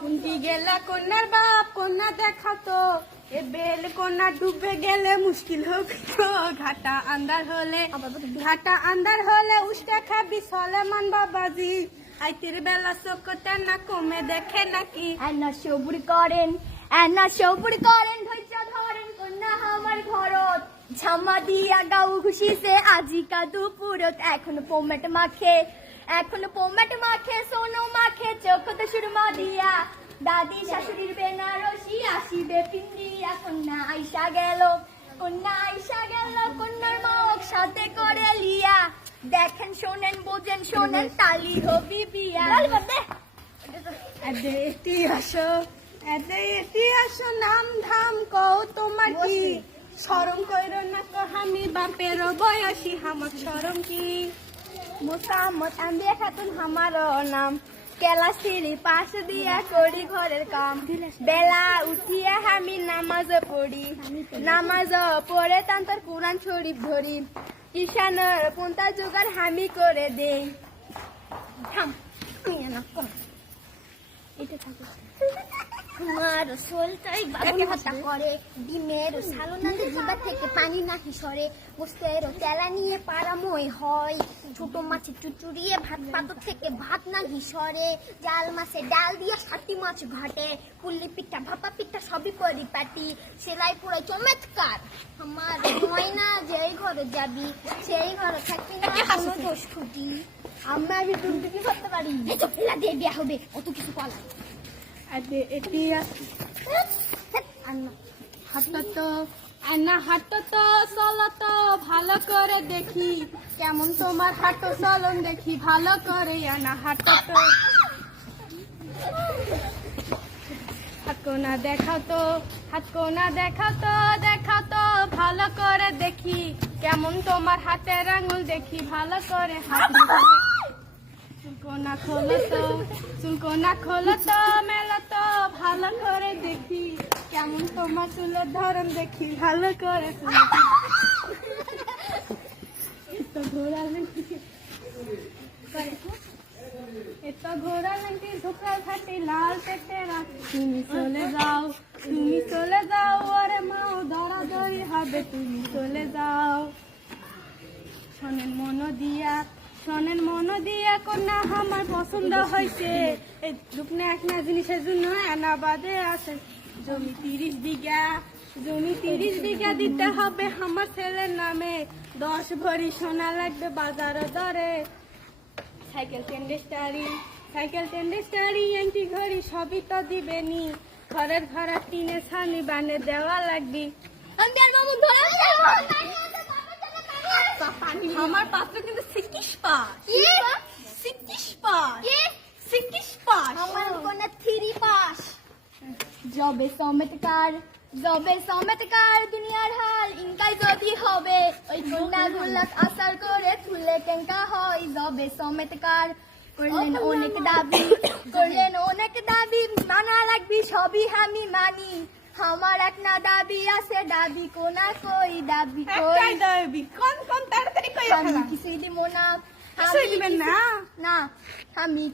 কুন্তি গেলা কন্যার বাপ কন্যা দেখাতো এ বেল কন্যা ডুবে গেলে মুশকিল হবে তো ঘাটা আন্দার হলে উস্তে খাবি সলেমান বাবাজি আইতির বেলা চোখতে না কমে দেখে নাকি এনা সবুর করেন ধৈর্য ধরেন কন্যা আমার ঘরত ঝামা দিয়া গাউ খুশিতে আজিকা দুপুরত এখন পোমেট মাখে সোনো মাখে চোখতে সুরমা দিয়া দাদি শাশুড়ির বেনারসি আসিবে পিন্দিয়া কন্যা আইসা গেল কন্যার মা সাথে করে লিয়া দেখেন শোনেন বোঝেন শোনেন তালি হবি বিয়া এটি আসো নাম ধাম কও তোমার কি শরম কইরো না তো আমি বাপের বয়সী আমার শরম কি মোসাম্মদ আন্দিয়া খাতুন হামারো নাম কেলা সিঁড়ি পাশ দিয়া করি ঘরের কাম বেলা উঠিয়া আমি নামাজ পড়ে তান্তর কোরআন শরীফ ধরি ঈশানের পন্থা জোগাড় হামি করে দেই আমার সোলটাই বাবুটা করে ডিমের সালোনাতে জিবা থেকে পানি নাহি সরে গোস্তের তেলা নিয়ে পারাময় হয় ছোট মাছের চুচুড়িয়ে ভাত পাতর থেকে ভাত নাহি সরে জাল মাছে ডাল দিয়ে সাতি মাছ ঘাটে পুল্লি পিঠা ভাপা পিঠা সবই করি পাটি সেলাই পুরো চমৎকার আমার ময়না যেই ঘরে যাবি সেই ঘরে থাকবি না কোনো দোষ খুঁটি আমরা তুমি কি করতে পারি এই তো ফেলা দিয়ে বিয়া হবে অত কিছু কলা এটি হাঁটো তো চলো তো ভালো করে দেখি কেমন তোমার হাঁটো চলন দেখি ভালো করে হাঁটো তো হাতকোনা দেখাও তো ভালো করে দেখি কেমন তোমার হাতের আঙুল দেখি ভালো করে চুলকোনা খোলো তো মেলো তো ভালো করে দেখি কেমন তোমার চুলের ধরন দেখি ভালো করে ঘোড়া লাঙ্কি ঝোঁকার ঘাটি লাল পেটেরা তুমি চলে যাও ওরে মাও দরাদরি হবে তুমি চলে যাও শোনেন মন দিয়া কন্যা আমার পছন্দ হয়েছে এই রূপনে একনা জিনিসের জন্য এনাবাদে আছে জমি 30 বিঘা দিতে হবে আমার ছেলের নামে 10 ভরি সোনা লাগবে বাজার দরে সাইকেল টেন্ডেস্টারি এন্টি ঘড়ি সবই তো দিবেনি ঘরের ঘরে টিনে ছানি বানে দেওয়া লাগবে আমার পাত্র কিন্তু 60 পাস আমার কোনা 3 পাস জবে সমেতকার দুনিয়ার হাল ইনকাই যদি হবে ওই কন্যা গুলাক আসার করে তুলে কেঙ্কা হয় জবে সমেতকার করলেন অনেক দাবি মানা লাগবি সবই আমি মানি আমার এক না দাবি আছে দাবি কোনা কই দাবি কোন তাড়াতাড়ি কই আমি কিছুই দিব না আমি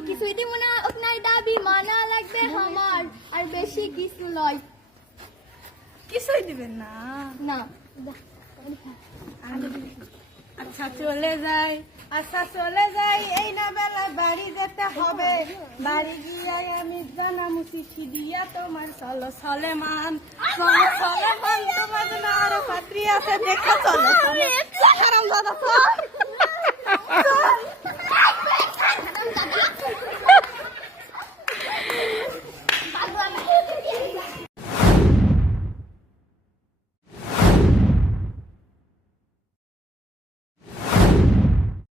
কিছুই দিব না আপনার দাবি মানা লাগবে আমার আর বেশি কিছু নয় কিছুই দিবেন না আচ্ছা চলে যাই এই না বেলায় বাড়ি যেতে হবে বাড়ি গিয়ে আমি জানামু চিঠি দিয়া তোমার সলেমান তোমার জন্য আরো পাত্রী আছে দেখা চলো